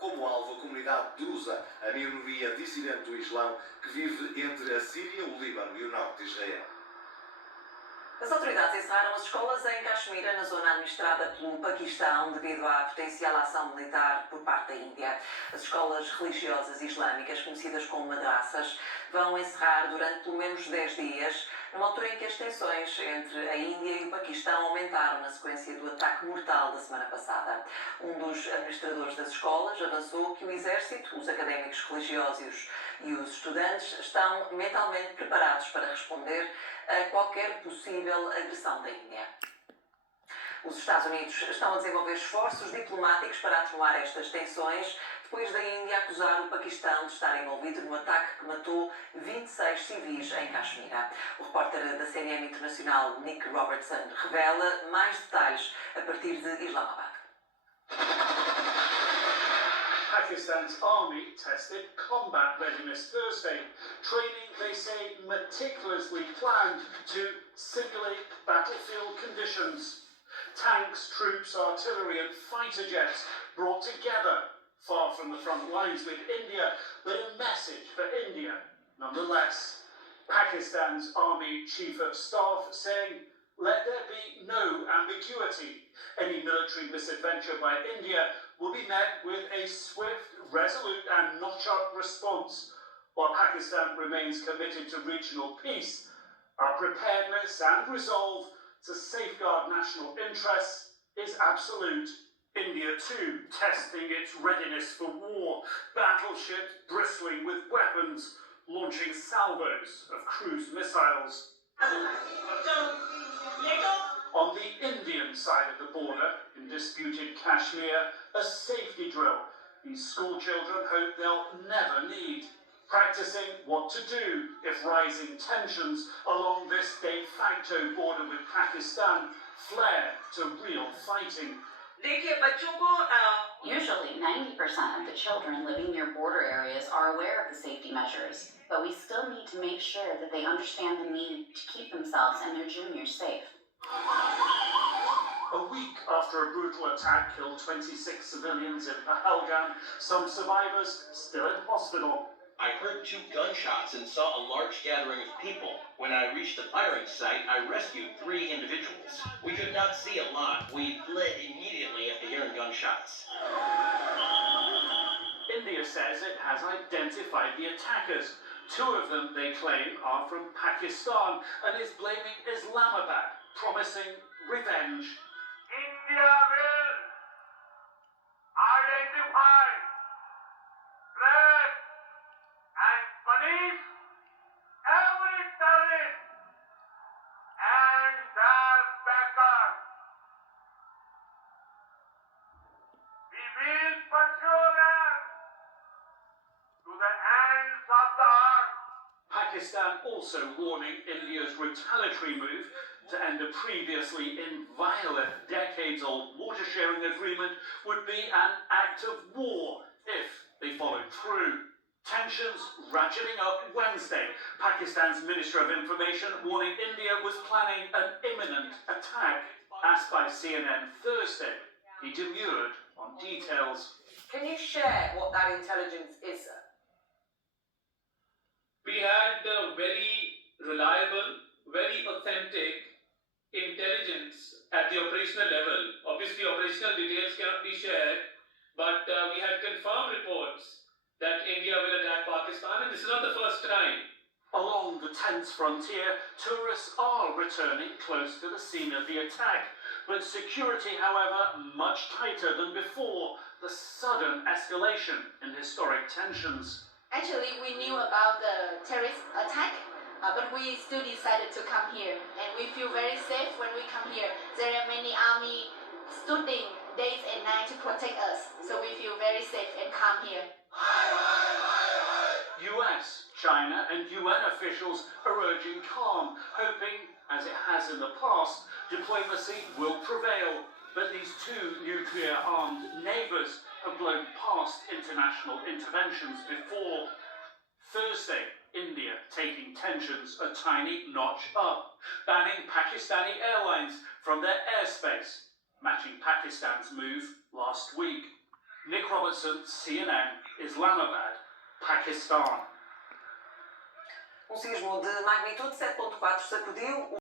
como alvo a comunidade drusa, a minoria dissidente do Islão que vive entre a Síria, o Líbano e o norte de Israel. As autoridades encerraram as escolas em Caxemira, na zona administrada pelo Paquistão, devido à potencial ação militar por parte da Índia. As escolas religiosas islâmicas, conhecidas como madraças, vão encerrar durante pelo menos 10 dias, numa altura em que as tensões entre a Índia e o Paquistão aumentaram na sequência do ataque mortal da semana passada. Um dos administradores das escolas avançou que o exército, os académicos religiosos e os estudantes estão mentalmente preparados para responder a qualquer possível agressão da Índia. Os Estados Unidos estão a desenvolver esforços diplomáticos para atenuar estas tensões, depois da Índia acusar o Paquistão de estar envolvido no ataque que matou 26 civis em Caxemira. O repórter da CNN Internacional, Nick Robertson, revela mais detalhes a partir de Islamabad. Pakistan's army tested combat readiness Thursday, training, they say, meticulously planned to simulate battlefield conditions. Tanks, troops, artillery and fighter jets brought together, far from the front lines with India, but a message for India nonetheless. Pakistan's Army Chief of Staff saying, let there be no ambiguity. Any military misadventure by India will be met with a swift, resolute and notch-up response. While Pakistan remains committed to regional peace, our preparedness and resolve to safeguard national interests is absolute. India too testing its readiness for war, battleships bristling with weapons, launching salvos of cruise missiles. On the Indian side of the border, in disputed Kashmir, a safety drill these school children hope they'll never need. Practicing what to do if rising tensions along this de facto border with Pakistan flare to real fighting. Usually 90% of the children living near border areas are aware of the safety measures, but we still need to make sure that they understand the need to keep themselves and their juniors safe. A week after a brutal attack killed 26 civilians in Pahalgam, some survivors still in hospital. I heard 2 gunshots and saw a large gathering of people. When I reached the firing site, I rescued 3 individuals. We could not see a lot. We fled immediately after hearing gunshots. India says it has identified the attackers. 2 of them, they claim, are from Pakistan and is blaming Islamabad, promising revenge. India will identify, track and punish every terrorist and their backers. We will pursue them to the ends of the earth. Pakistan also warning India's retaliatory move to end a previously inviolate, decades-old water-sharing agreement would be an act of war if they followed through. Tensions ratcheting up Wednesday. Pakistan's Minister of Information warning India was planning an imminent attack. Asked by CNN Thursday, he demurred on details. Can you share what that intelligence is, sir? We had very reliable, very authentic intelligence at the operational level. Obviously, operational details cannot be shared, but we had confirmed reports that India will attack Pakistan, and this is not the first time. Along the tense frontier, tourists are returning close to the scene of the attack, but security, however, much tighter than before the sudden escalation in historic tensions. Actually, we knew about the terrorist attack, but we still decided to come here. And we feel very safe when we come here. There are many army standing days and nights to protect us. So we feel very safe and calm here. US, China and UN officials are urging calm, hoping, as it has in the past, diplomacy will prevail. But these 2 nuclear-armed neighbours have blown past international interventions before. Thursday, India taking tensions a tiny notch up, banning Pakistani airlines from their airspace, matching Pakistan's move last week. Nick Roberts Metropolitan CNN, Islamabad, Pakistan. Um sismo de magnitude 7.4 sacudiu